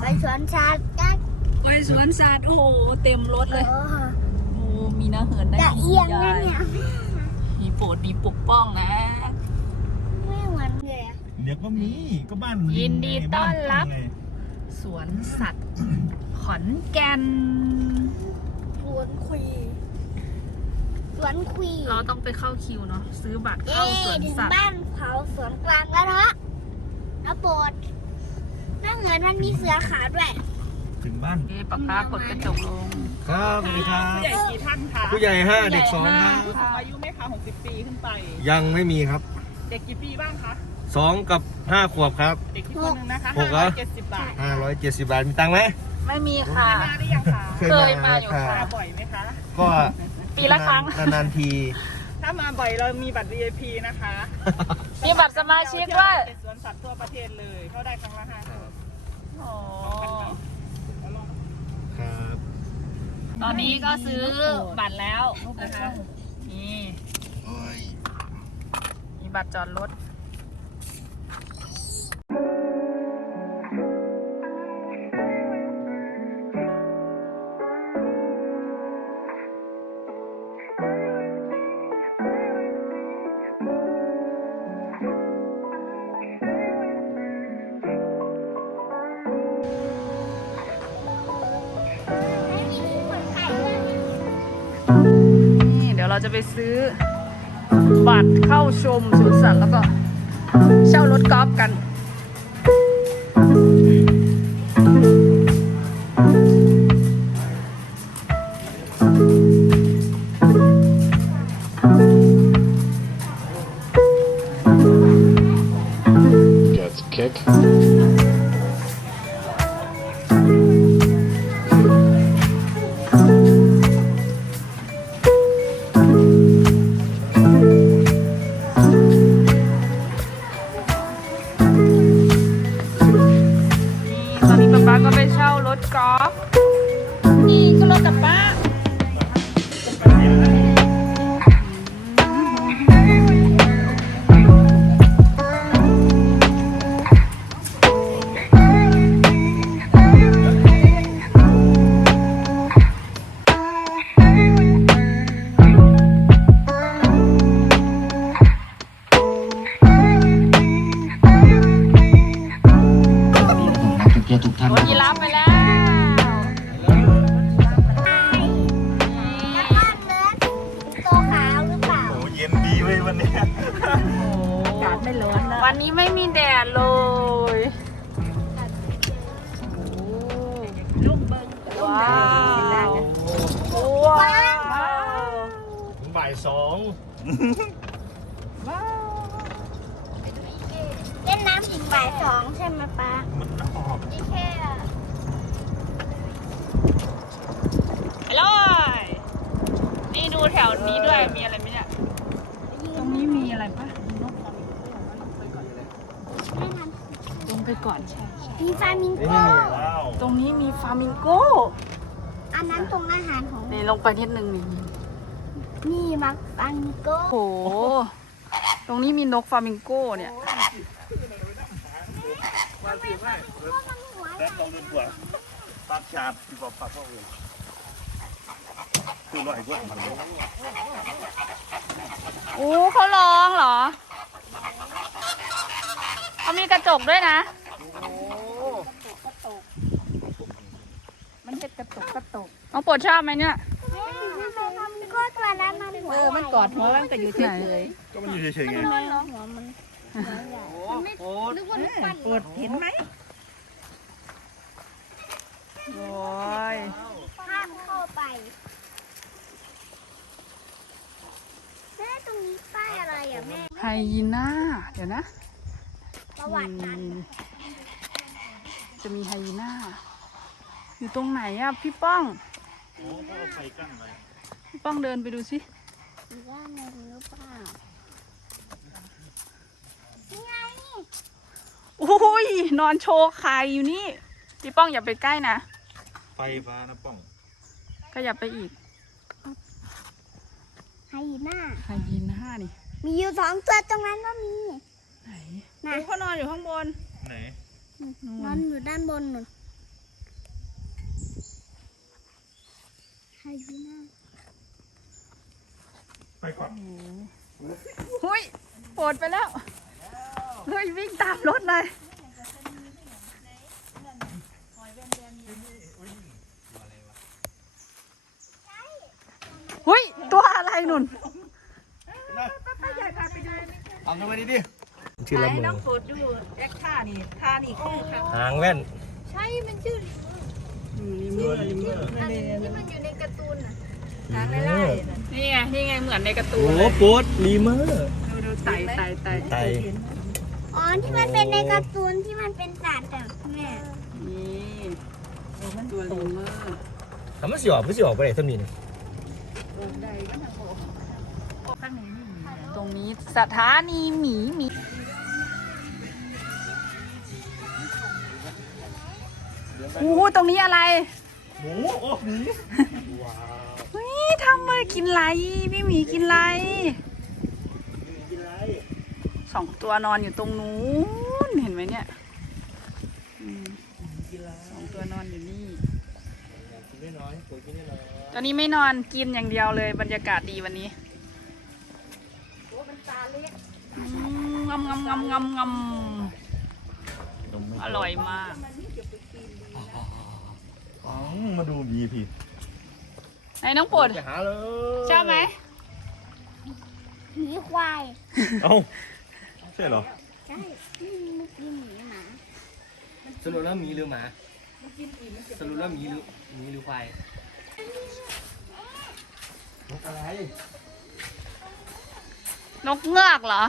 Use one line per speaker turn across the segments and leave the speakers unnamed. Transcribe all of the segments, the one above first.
ไปสวนสัตว์กัน
ไปสวนสัตว์โอ้โหเต็มรถเลยโอ้มีนะเหินได้
จะเอียงนะเนี่ย
มีโปรดมีปกป้องนะ
ไม่เหมือนเลย
เดี๋ยวก็มีก็บ้าน
ยินดีต้อนรับ
ไง
สวนสัตว์ขอนแก่น
สวนคุยสวนคุย
เราต้องไปเข้าคิวเนาะซื้อบัตร
เอ๊
เข้าสวน
ถึง
สัตว์
บ้านเขาสวนกลางแล้วนะเอาโปรดน่าเงินมันมีเสือขาวด้วย
ถึงบ้าน
นี่ปากกากดกระจกลง
ครับสวัสดีครับ
ผู้ใหญ่กี่ท่านคะ
ผู้ใหญ่5เด็ก2ครับ
ผู้สูงอายุไหมคะ60 ปีขึ้นไป
ยังไม่มีครับ
เด็กกี่ปีบ้างคะ
2 กับ 5 ขวบครับ
เด็กที่คนหนึ่งนะคะ
หกเหรอ
570 บาท
570 บาทมีตังค์ไหม
ไม่มีค่ะ
เคยมาหรือยังคะ
เคยมาอยู่ค่ะ
มาบ่อยไหมคะ
ก็
ปีละครั้ง
นานๆที
ถ้ามาบ่อยเรามีบัตร VIP นะคะ
มีบัตรสมาชิกด้วย
เจ็ดสวนสัตว์ทั่วประเทศเลย เข้าได้ครั้งละ5 คน
โอ้
ครับ
ตอนนี้ก็ซื้อบัตรแล้วนะคะนี่มีบัตรจอดรถนี่เดี๋ยวเราจะไปซื้อบัตรเข้าชมสวนสัตว์แล้วก็เช่ารถกอล์ฟกัน
Gets kick.
นี่ตอนนี้ป๊าป๊าก็ไปเช่ารถกอล์ฟนี่ก็รถกับป้ารถยีราฟไปแล้ว
แล้วก็เนื้อตัวขาวหรือเปล่า
โอ้เย็นดีเว้ยวันนี้
อากาศไม่ร้อนนะวันนี้ไม่มีแดดเลยว้าวว้าว
บ่าย
เล่นน้ำถึงบ่าย2ใช่ไหมป้า
2มันออก
นี่แค่
ไปเลยนี่ดูแถวนี้ด้วยมีอะไรไหมเนี่ยตรงนี้มีอะไรปะนก
ไม่ทัน
ลงไปก่อนใช่
มีฟามิง
นี่
โก้
ว้าว
ตรงนี้มีฟามิงโก้
อันนั้นตรงอาหารของ
นี่ลงไปนิดนึงนี่
นี่มักฟามิงโก้
โอ้โหตรงนี้มีนกฟามิงโก้เนี่ย
แดดต้องเดินกว่าปากชาดที่บอกปากพ่ออื่นคือร้อยกว่ามัน
โอ้เขาร้องเหรอเขามีกระจกด้วยนะมันเป็นกระตุกน้องโปรดชอบไหมเนี่ย
ฟามิงโก้ตัวนั้นมันหัว
มันกอดหัวมันแต่อยู่เฉย
ก็มันอยู่เฉยๆไง
หัวมัน
โอ้
นึกว่าลูกปั้น
ๆปวดเห็นไหม
โอ้ย
ห้ามเข้าไปแม่ตรงนี้ป้ายอะไรอ่ะแม่
ไฮยีน่าเดี๋ยวนะ
ประวัตินั้น
จะมีไฮยีน่าอยู่ตรงไหนอะพี่ป้อง
โหเขาเอาไฟกั้นไว้
พี่ป้องเดินไปดูสิ
หรือว่าในหรือเปล่านี่ไง
อุ้ยนอนโชว์ไข่อยู่นี่พี่ป้องอย่าไปใกล้นะ
ไฟฟ้านะป้อง
ก็อย่าไปอีก
ไฮยีน่า
ไฮยีน่านี่
มีอยู่2 ตัวตรงนั้นก็มี
ไหน
นะ
เขานอนอยู่ข้างบน
ไหน
นอนอยู่ด้านบนนู่นไฮยีน่า
ไปก่อน
หุ้ยโปรดไปแล้ว เฮ้ย วิ่งตามรถเลย หุ้ย ตัวอะไรนุ่น
ทำทำไมดิชื่อละเม
น้
อ
องโปรดดูแอคท่านี่คือค่ะ
หางแว่น
ใช่ มันชื่อ
นั่นเอง
ที่มันอยู่ในการ์ตูนน่ะ
ทางไล่
นี่ไงเหมือนในการ์ตู
โอ้
น
โห
เลย
โป๊ดลีเมอร์
ดูไต่ไต่ไต่
ไต
อ๋อ ที่มันเป็นในการ์ตูนที่มันเป็นสัตว์อะแม่
นี่ตัวลีเมอร์
ทำมันสิออกไม่สิออกไปไหนทำนี่
ตรงนี้สถานีหมีโอ้โหตรงนี้อะไร
หมูโอ้หมู
เฮ้ยทำเลยกินไรพี่หมีกินไร
กินไร
2 ตัวนอนอยู่ตรงนู้นเห็นไหมเนี่ย2 ตัวนอนอยู่นี่
กินได้น้อยปุ๋ยกินได้น้อย
ตอนนี้ไม่นอนกินอย่างเดียวเลยบรรยากาศดีวันนี้งำอร่อยมาก
อ๋อมาดูดีพี่
ไหนน้องโปรด
ไปหาเลย
ชอบไหม
หมีควาย
เอ้าใช่เหรอ
ใช่นี่เมื่อกี้หมีหมา
สรุปแล้วหมีหรือหมาสรุปแล้วหมีหรือควายอะไร
นกเงือกเหรอ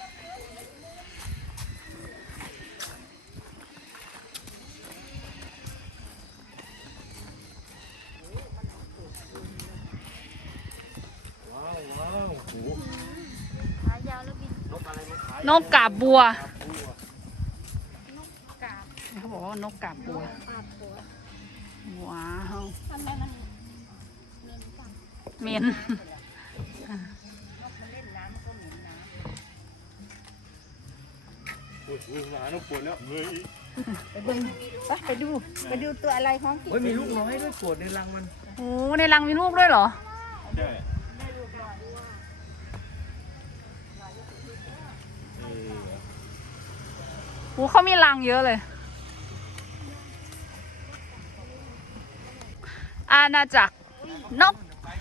ว้าวว้าวโอ้โห
ขายาวแล้วบิน
นกอะไรมาขาย
นกกาบบัวเขาบอกว่านกกาบบัว
ปลาปัว
ว้าว
ทำไมมันเหม็นจัง
เหม็น
โอ้โหหมาต้องปวดแล้วเฮ้ย
ไปดูตัวอะไรของกิน
เฮ้ยมีลูกน้อยด้วยโกรธในรังมัน
โอ้ในรังมีลูกด้วยเหรอ
ใช่เออ
โอ้เขามีรังเยอะเลย อาณาจักรนก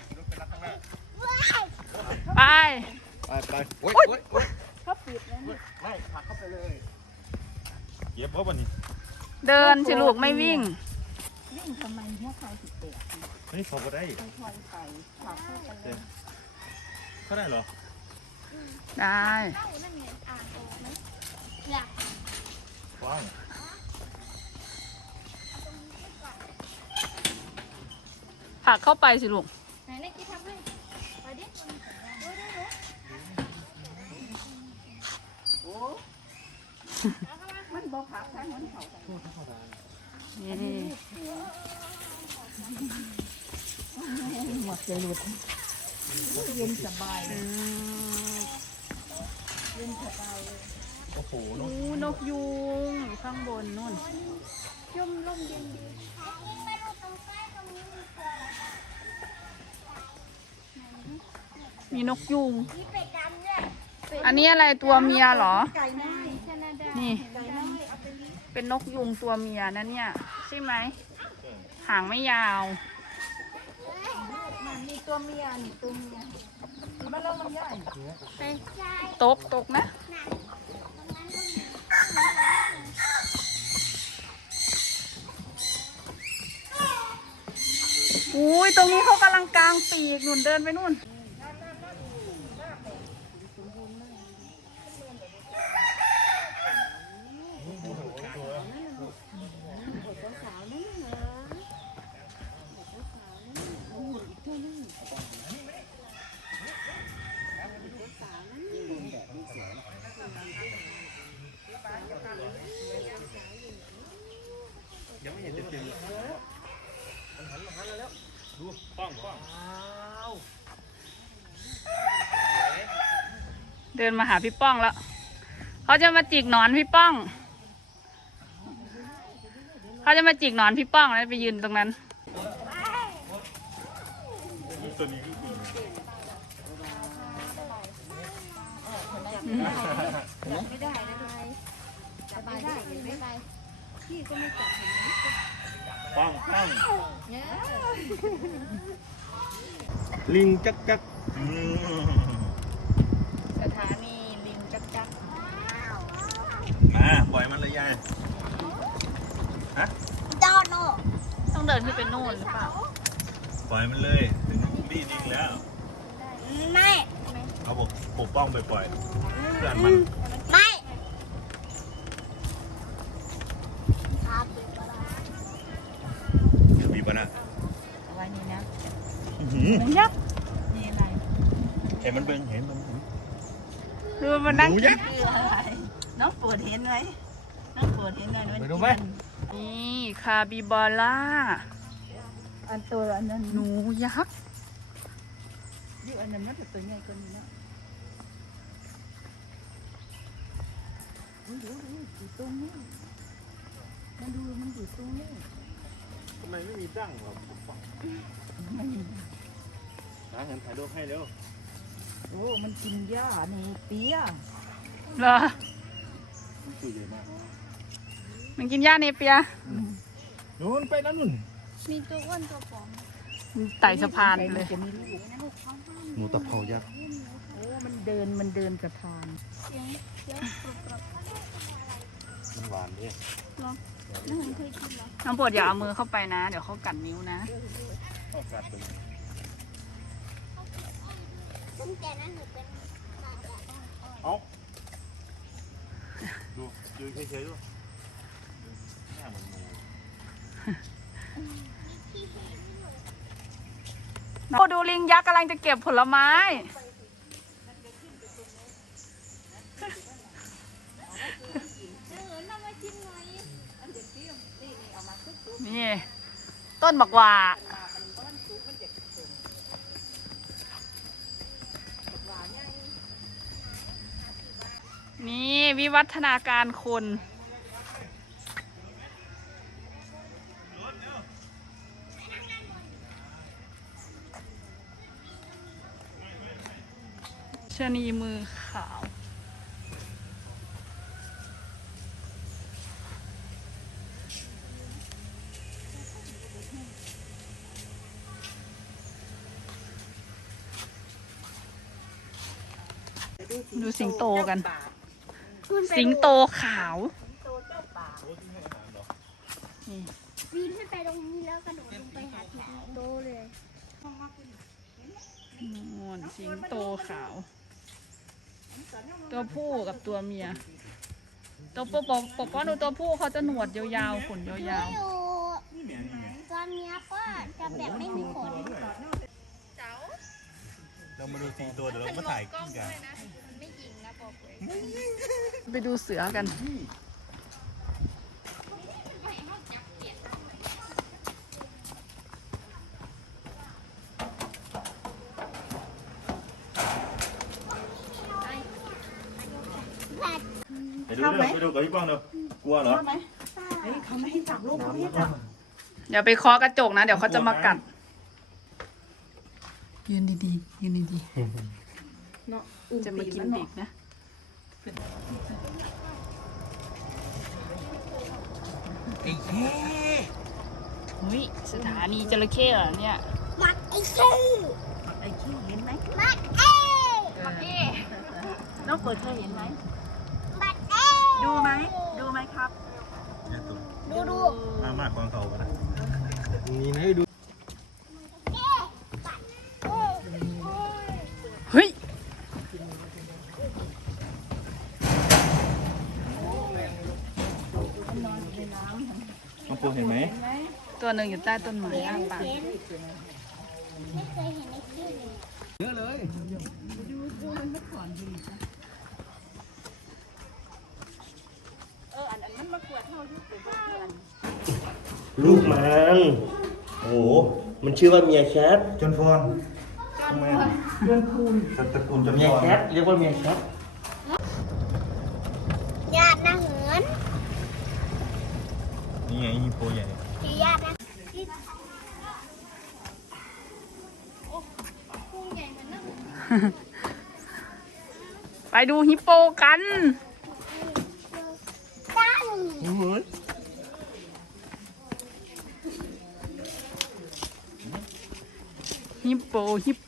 ไป
ไปโอ๊ย
ไม่ผลักเข้าไปเลยเก็บเพราะวันนี้
เดินสิลูกไม่วิ่ง
วิ่งทำไมหัวเขาติดเตะ
เฮ้ยเขาก็ได้
ค่อยๆไปขับเข้าไปเลย
เขาได้เหรอ
ได้
เอ้านั่นไงอ่านออกไหมอยาก
กว้าง
ผลักเข้าไปสิลูก
ไหนเล็กที่ทำให้ไปดิดูดู
มันบอกขับทางหัวเขา
นี่
หมดเลยหลุดเย็นสบาย
อืม
โอ้โหน
โอ้
ก
นกยูงอยู่ข้างบนนู่น
ร่มร่มเย็นดีไม่รู้ตรงใต้ตรงนี้มี
มีนกยูง
เป็ดดำด้วย
อันนี้อะไรตัวเมียเหรอ
ไก่น้อย
แคนาดา
นี่
ไก่น้อยเอาไปเลี้ยง
เป็นนกยูงตัวเมียนะเนี่ย ใช่ไหม หางไม่ยาว
มันมีตัวเมียนี่ตัวเมียมันแล้วมันใหญ่
ไปใช่
ตกนะ อุ้ยตรงนี้เขากำลังกางปีกหนุนเดินไปนู่น
ยังไม่เห็นเต็มๆเลยมันหันมาหาเราแล้วดูป้อง
เดินมาหาพี่ป้องแล้ว เขาจะมาจิกหนอนพี่ป้อง เขาจะมาจิกหนอนพี่ป้องแล้วไปยืนตรงนั้น
ตัวนี้
ไม่ได้นะลูกสบายได้ไม่ไปพี่ก็ไม่จับเห็นไหม
ป้องป้อง
เนี่ย
ลิงจักจัก
สถานีลิงจักจัก
มาปล่อยมันเลยยายฮะ
ดอนโน
ต้องเดินขึ้นไปนู่นหรือเปล่า
ปล่อยมันเลยถึงดีจริงแล้ว
ไม่
เอาปกป้องไปปล่อยเพื่อนมัน
ไม่พาไปก็ได้
มีปะนะ
เอาไว้นี่นะ
หืม
มันยักษ์นี่อะไร
เห็นมันเบิ่งเห็นมัน
คือมันนั่ง
หนูยักษ์
คืออะไรน้องปวดเห็นไหมน้องปวดเห็นไหม
ไปดูไหม
นี่คาบิบาร่า
อันตัวอันนั้น
หนูยักษ์
อยู่อันนั้นน่าจะตัวใหญ่กว่านี้นะดูอยู่ตรงนี้มันอยู่ตรงนี้
ทำไมไม่มีดั้งหรอปกป้องนะเห็นถ่ายรูปให้เร็ว
โอ้มันกินหญ้าในเปีย
เหรอ
ตัวใหญ่มาก
มันกินหญ้าเนเปีย
นู่นไปนั่นนู่น
มีตัวอ้วนตัวผอม
มันไต่สะพานเลย
จะมีลูก
หนูตะเภายักษ์
โอ้มันเดินกับทาง
เสียงกรุบกรับ
มันหวานดิ
ไม่เคยกินหรอ
น้องปวดอย่าเอามือเข้าไปนะ เดี๋ยวเขากัดนิ้วนะ
ข้าวกัดตัวนี้
ตั้งแต่นั้นหนูเป็นหมาแบบ
เอาดูดูเฉยๆดูหน้าเหมือนหนู
โอ้ดูลิงยักษ์กำลังจะเก็บผลไม้ นี่ ต้นบักหว่านี่วิวัฒนาการคน ชะนีมือขาว ดูสิงโตกัน สิงโตขาวนี่
ปีนขึ้นไปตรงนี้แล้วกระโดดลงไปหาสิงโตเลย
นู่นสิงโตขาว ตัวผู้กับตัวเมีย ตัวปกป้องดูตัวผู้เขาจะหนวดยาวๆขนยาว
อยู่ตอนนี้ก็จะแบบไม่มีขน
เรามาดูสิงโตเดี๋ยวเรามาถ่ายกิ้งกัน
ๆ ไปดูเสือกัน
ไปดูเร็วไปดูกับพี่ป้องเร็วกลัวเหรอ
เขาไม่ให้จับลูกเขาไม่ให้จับ
เดี๋ยวไปเคาะกระจกนะ เดี๋ยวเขาจะมากัด ยืนดีๆ ยืนดี
เนาะ
ๆ จะมากินเด็กนะ
ไอ้แค่
อุ้ยสถานีจระเข้เหรอเนี่ย
มัดไอ้ชื่อ
ไอ้ขี้เห็นไหม
มัดเอ้
เมื่อกี้
น้องเปิดเคยเห็นไหม
มัดเอ้
ดูไหมครับ
ดู
มากของเขาก็ได้
นี่นะดู
เฮ้ย
น้องปูเห็นไหม
ตัวหนึ่งอยู่ใต้ต้นไม้อ้าปาก
เห็นไม่เคยเห็นไอ้ชื่อเลย
เยอะเลย
ลูกมันโอ้โห มันชื่อว่าเมียแคท
จนฟอนทำไมจนคูณตระกูลจน
เมี
ฟ
ย
อน
แคทเรียกว่าเมียแคท
ญาตินะเหิน
นี่ไงฮิปโปใหญ่
ที่ญาตินะที่
ไปดูฮิปโปกัน
ตั้ง
ฮิปโปฮิปโป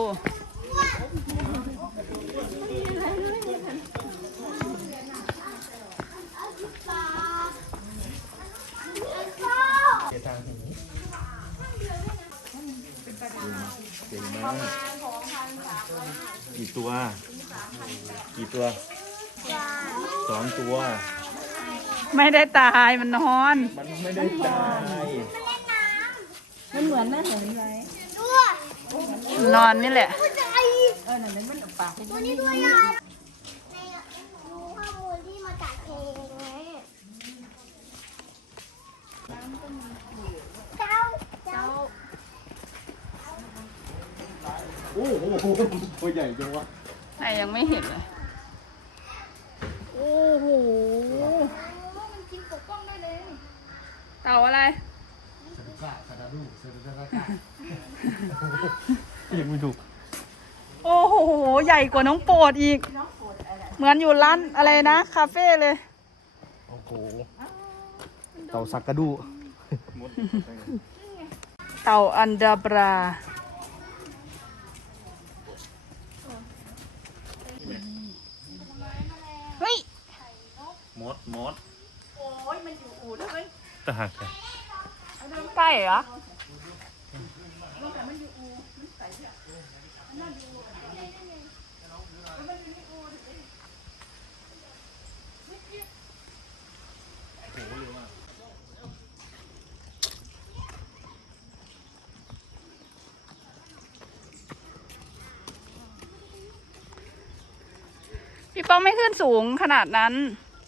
เก่งมากกี่ตัวกี่ตัว2 ตัว
ไม่ได้ตายมันนอน
มันไม่ได้ตาย
มันเหมือนน่าเห็นไหม
ตัว
นอนนี่แหละ
ตัวใหญ่
นั่นมันปากเป็น
ตัวนี้ตัวใหญ่ในดูข้อมูลที่มาจากเพลงไงเจ้า
โอ้โหตัวใหญ่จังวะ
ไหนยังไม่เห็นเลย โอ้โห
มันกินปกป้องได้เลย
เต่าอะไร
ยังไม่ถูก
โอ้โห ใหญ่กว่าน้องโปรดอีก เหมือนอยู่ร้านอะไรนะ คาเฟ่เลย
โอ้โหเต่าสักกระดู
เต่าอันดาบรา เฮ้ย
มดโอ้ยมันอยู่อู่แล้วไหมตาก
ใกล้เหรอ พี่ป้องไม่ขึ้นสูงขนาดนั้น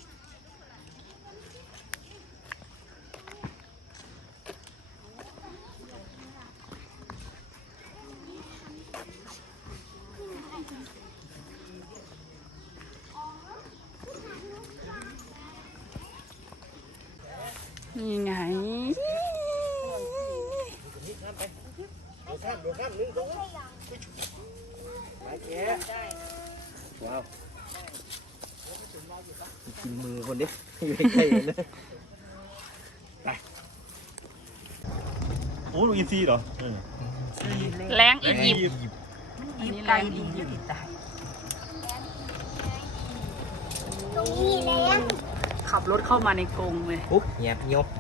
นี่ไง
ว้าวกินมือคนดิอยู่ใกล้ๆเลย
โอ้ลูกอินซีเหรอ
แรงอียิปต์อันนี้แรงอียิปต์
ตรงนี้แล้ว
ขับรถเข้ามาในกรงเลย
ปุ๊บแงบเงี้ยว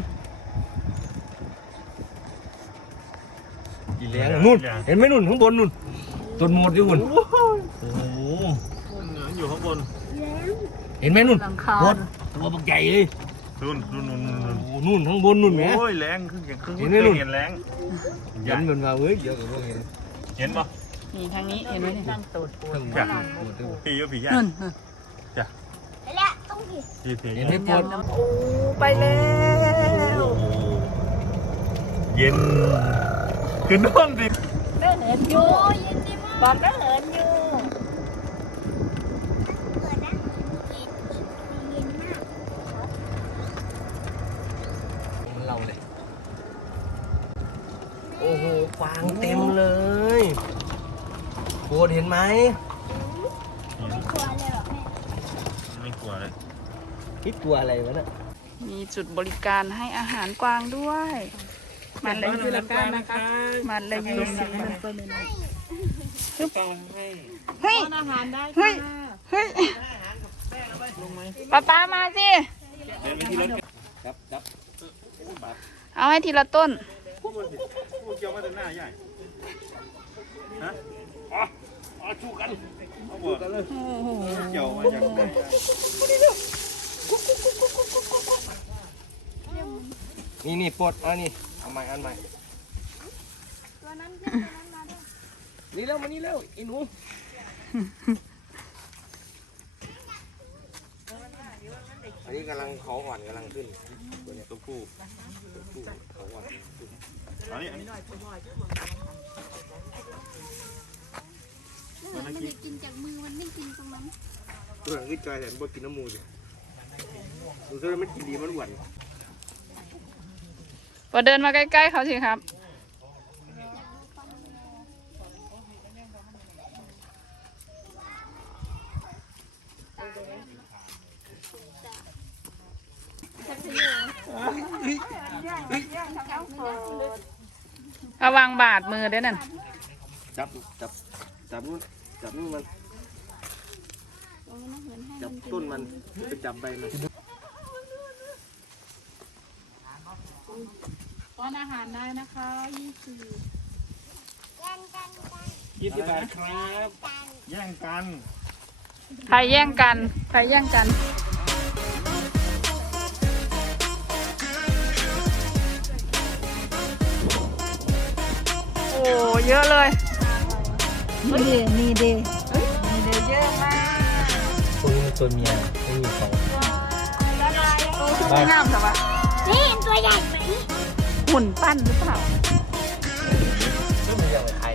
อีแรงนู่นเห็นไหมนู่นข้างบนนู่นต้นหมดอยู่หุ่นโอ้โห
อยู่ข้างบน
เห็นไหมนู่น
หลังคา
หมดตัวบักใหญ่เลย
นู่น
โอ้โหนู่นข้างบนนู่นแหม
โอ้ยแรงขึ้นอย่างครึ่ง
เห็นไหมนู่น
เห็นแรง
เห็นมันมาเว้ยเดี๋ยวกับพวกนี้
เห็นปะ
นี่ทางนี้เห็นไหมเนี่ย
ข้างบนปวดด้วย
ผีก็ผียา
นั่น
และต้องผิด
ผี
เห็นไหมปวด
โอ้ไปแล้ว
เย็นขึ้นนอนดิ
ได้เหินอยู่บอกได้เหินอยู่
เกิดนะเย็นมาก
เราเลยโอ้โหฟางเต็มเลยปวดเห็นไหม
ไม่กลัวเลยหรอแม่
ไม่กลัวเลย
คิดกลัวอะไรวะน่ะ
มีจุดบริการให้อาหารกวางด้วยมันละยูสิมันละยูสิเฮ้ยเฮ้ยเฮ้ยป๊าป๊ามาสิ
ครับครับ
เอาให้ทีละต้น
พูดเกี่ยวมาแต่หน้าใหญ่ฮะอ๋อชูกันเอาบ่เกี่ยวมาจากไหน
นี่ปลดอันนี้เอาใหม่อันใหม่
ตัวนั้นเพื่อนตัวนั้นมาด้วย
นี่เร็วมานี่เร็วไอ้หนูอันนี้กำลังเขาอ่อนกำลังขึ้นตัวนี้ตัวผู้เขาอ่อน
อันนี้
มันจะกินจากมือมันไม่กินตรงนั้น
ตัวหลังขึ้นจอยแต่บ่กินน้ำมูดิดูซิว่ามันกินดีมันหวาน
พอเดินมาใกล้ๆเขาสิครับระวังบาดมือด้วยนั่น
จับนู่นมันจับต้นมันไปจับใบมัน
ป้อนอาหารได้นะคะ
20 บาทครับแย่งกัน
ใครแย่งกัน ใครแย่งกัน โอ้เยอะเลย
นี่เดนี่เดเยอะมาก
ตัวนี้มันตัวเมียไม่มีเขา
โอ้คือไม่งามแต่ว่า
นี่เห็นตัวใหญ่ไหม
หุ่นปั้นหรือเปล่า
ซึ่งมันยังไง